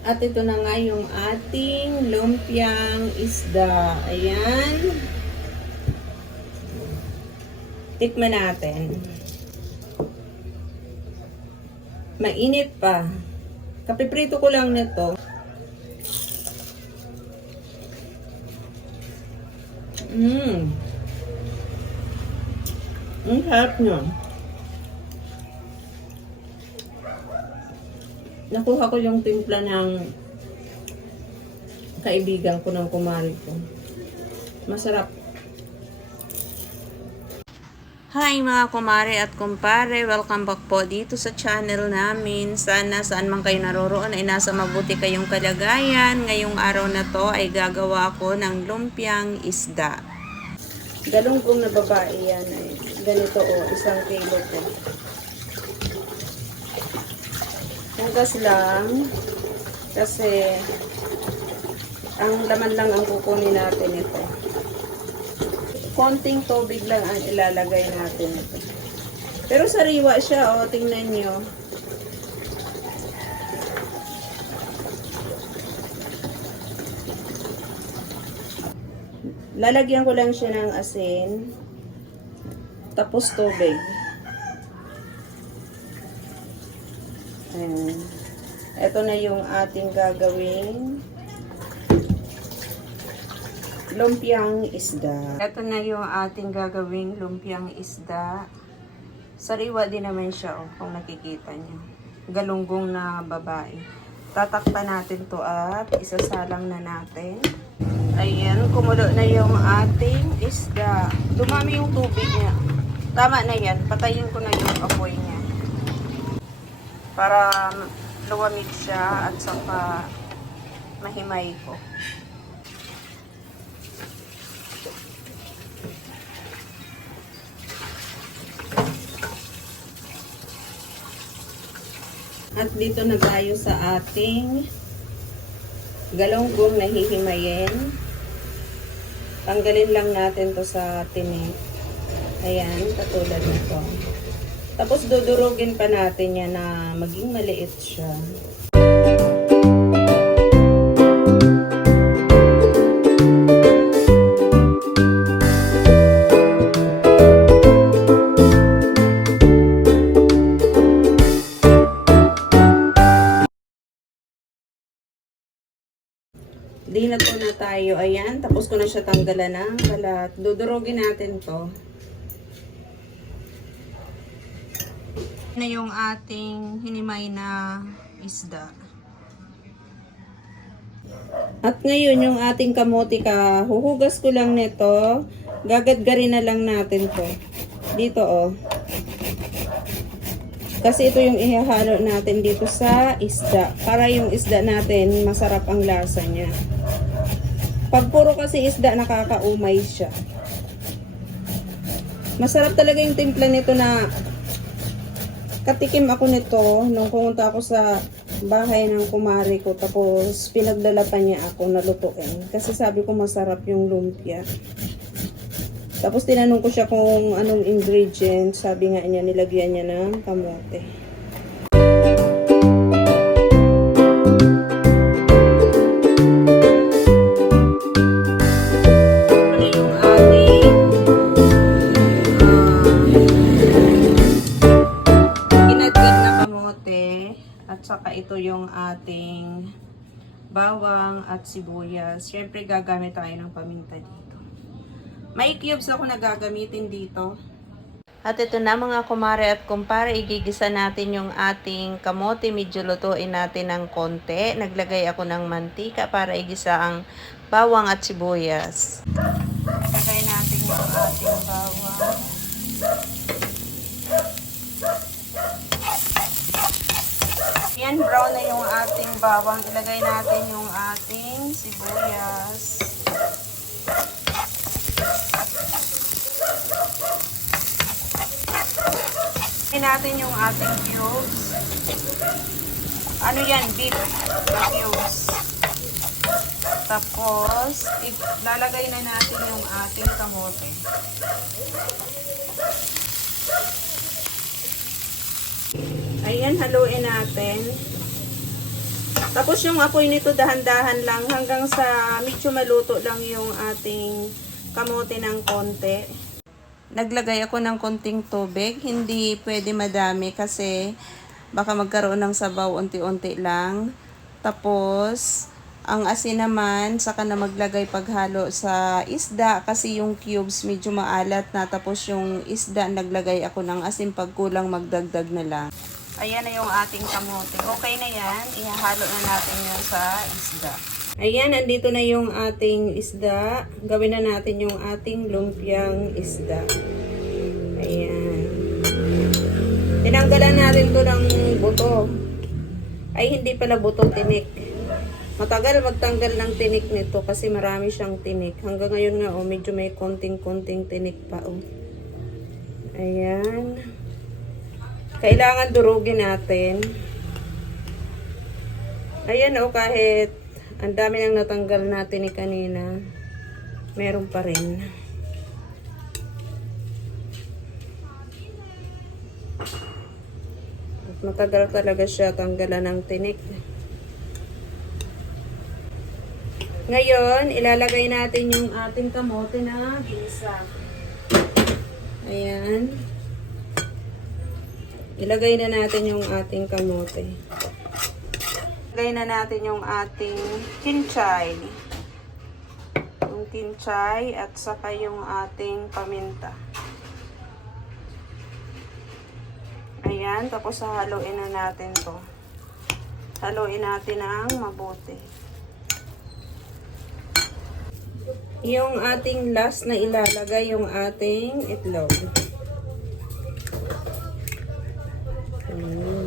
At ito na nga yung ating lumpiang isda. Ayan. Tikman natin. Mainit pa. Kapiprito ko lang nito. Mmm. Ang sarap niya. Nakuha ko yung timpla ng kaibigan ko ng kumari ko. Masarap. Hi mga kumare at kumpare, welcome back po dito sa channel namin. Sana saan man kayo naroroon ay nasa mabuti kayong kalagayan. Ngayong araw na to ay gagawa ako ng lumpiang isda. Galunggong na babae yan ay ganito o, isang kilo po. Hugas lang kasi ang laman lang ang kukunin natin ito konting tubig lang ang ilalagay natin ito. Pero sariwa siya, oh, tingnan nyo. Lalagyan ko lang siya ng asin. Tapos tubig. Ayan. Ito na yung ating gagawin lumpiang isda. Ito na yung ating gagawing lumpiang isda. Sariwa din naman siya, oh, kung nakikita niyo. Galunggong na babae. Tatakpan natin to at isasalang na natin. Ayan, kumulo na yung ating isda. Dumami yung tubig niya. Tama na yan. Patayin ko na yung apoy niya. Para luwamig siya at saka mahimay ko. At dito na tayo sa ating galonggong na hihimayin. Tanggalin lang natin to sa tinik. Ayan, katulad nito. Tapos dudurugin pa natin yan na maging maliit siya. Di na tayo. Ayan, tapos ko na siya tanggalan ng balat. Dudurugin natin to. Na yung ating hinimay na isda. At ngayon yung ating kamote ka, huhugas ko lang nito. Gagadgarin na lang natin to. Dito oh. Kasi ito yung ihahalo natin dito sa isda. Para yung isda natin masarap ang lasa niya. Pag puro kasi isda, nakakaumay siya. Masarap talaga yung timpla nito na katikim ako nito nung pumunta ako sa bahay ng kumari ko tapos pinagdala pa niya ako na lutuin. Kasi sabi ko masarap yung lumpia. Tapos tinanong ko siya kung anong ingredient sabi nga niya nilagyan niya ng kamote saka ito yung ating bawang at sibuyas. Siyempre gagamit tayo ng paminta dito. May cubes ako na gagamitin dito. At ito na mga kumare at kumpare, igigisa natin yung ating kamote. Medyo lutuin natin ng konti. Naglagay ako ng mantika para igisa ang bawang at sibuyas. Lagay natin yung ating bawang. Yan, brown na yung ating bawang. Ilagay natin yung ating sibuyas. Ilagay natin yung ating cubes. Ano yan? Beef cubes. Tapos, lalagay na natin yung ating kamote. Ayan, haluin natin. Tapos yung apoy nito dahan-dahan lang hanggang sa medyo maluto lang yung ating kamote ng konti. Naglagay ako ng konting tubig. Hindi pwede madami kasi baka magkaroon ng sabaw unti-unti lang. Tapos, ang asin naman, saka na maglagay paghalo sa isda kasi yung cubes medyo maalat na. Tapos yung isda, naglagay ako ng asin pagkulang magdagdag na lang. Ayan na yung ating kamote. Okay na yan. Ihahalo na natin yun sa isda. Ayan, andito na yung ating isda. Gawin na natin yung ating lumpiang isda. Ayan. Tinanggalan natin to ng buto. Ay, hindi pala buto, tinik. Matagal magtanggal ng tinik nito kasi marami siyang tinik. Hanggang ngayon nga, oh, medyo may konting-konting tinik pa, oh. Ayan. Kailangan durugin natin. Ayan, oh, kahit ang dami nang natanggal natin ni kanina, meron pa rin. At matagal talaga siya tanggalan ng tinik. Ngayon, ilalagay natin yung ating kamote na ginisa. Ayan. Ilagay na natin yung ating kamote. Ilagay na natin yung ating kinchay. Yung kinchay at saka yung ating paminta. Ayan, tapos haluin na natin to. Haluin natin ng mabuti. Yung ating last na ilalagay yung ating itlog. Mm.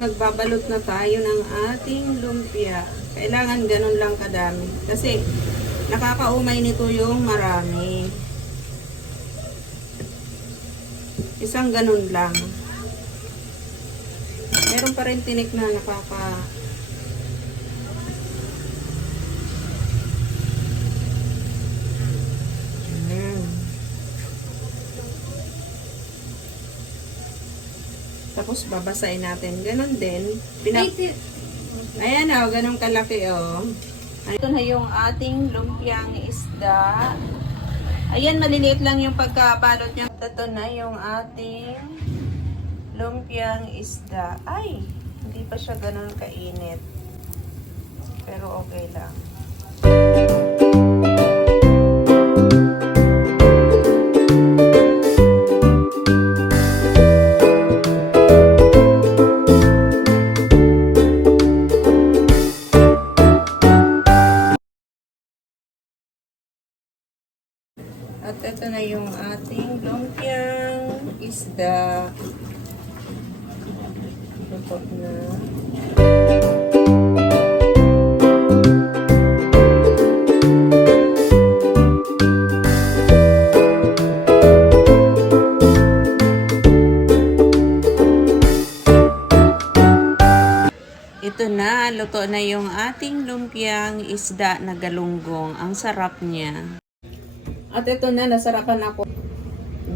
Magbabalot na tayo ng ating lumpia. Kailangan ganun lang kadami. Kasi nakakaumay nito yung marami. Isang ganun lang. Meron pa rin tinik na nakaka... Ayan. Tapos babasahin natin. Ganon din. Pinap Ayan o, ganun kalaki o. Ito na yung ating lumpiang isda. Ayan, maliliit lang yung pagkabalot niya. Ito na yung ating lumpiang isda. Ay, hindi pa siya ganun kainit. Pero okay lang. Isda. Luto na. Ito na, luto na yung ating lumpiang isda na galunggong. Ang sarap niya. At ito na, nasarapan ako.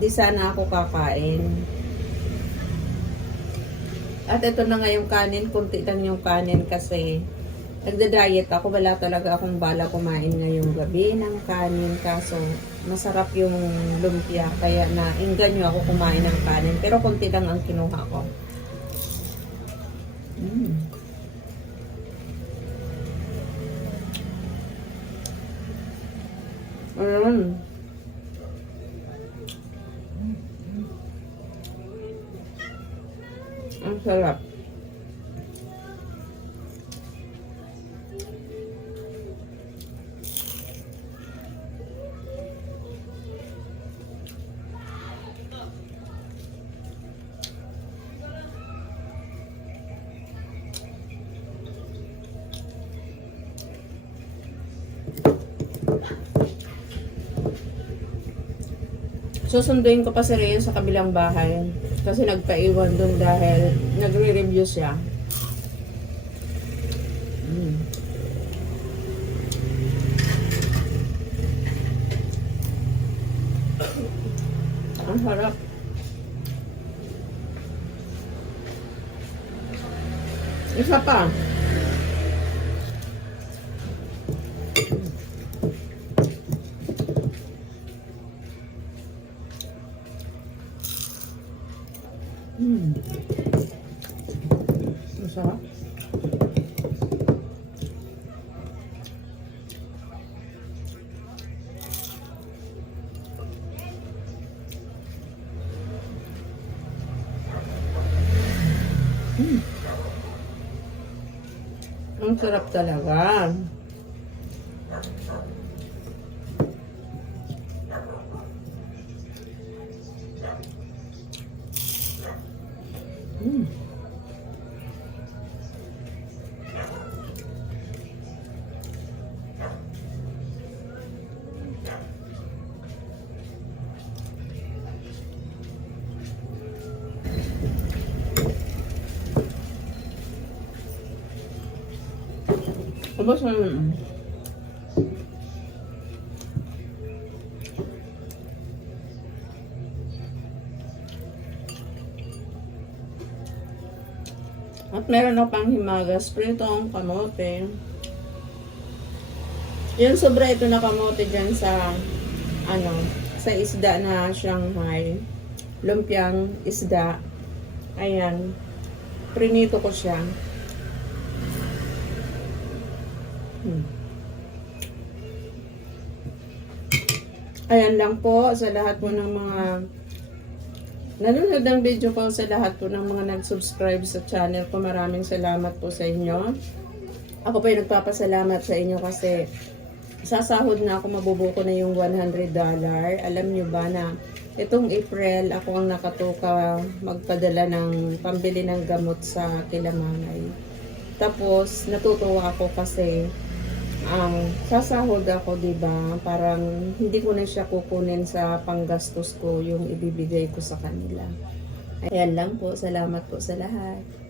Hindi sana ako kakain. At ito na nga yung kanin. Kunti lang yung kanin kasi nagda-diet ako. Wala talaga akong bala kumain ngayong gabi ng kanin. Kaso masarap yung lumpia. Kaya na inganyo ako kumain ng kanin. Pero kunti lang ang kinuha ko. Mm. Ayun. Ang sarap. Susunduin ko pa si Rio sa kabilang bahay. Kasi nagpaiwan doon dahil nagre-review siya. Mm. Ang harap. Isa pa. Sarap talaga. Mm. Ubos na yun. At meron ako pang himagas, pritong kamote. Yung sobra ito na kamote dyan sa, ano, sa isda na Shanghai. Lumpiang isda. Ayan. Prinito ko siya. Ayan lang po sa lahat po ng mga nanonood ng video ko sa lahat po ng mga nag-subscribe sa channel ko. Maraming salamat po sa inyo. Ako po yung nagpapasalamat sa inyo kasi sasahod na ako, mabubuko na yung $100. Alam nyo ba na itong April, ako ang nakatuka magpadala ng pambili ng gamot sa Kilamangay. Tapos, natutuwa ako kasi ang sasahod ako, 'di ba? Parang hindi ko na siya kukunin sa panggastos ko yung ibibigay ko sa kanila. Ayan lang po. Salamat po sa lahat.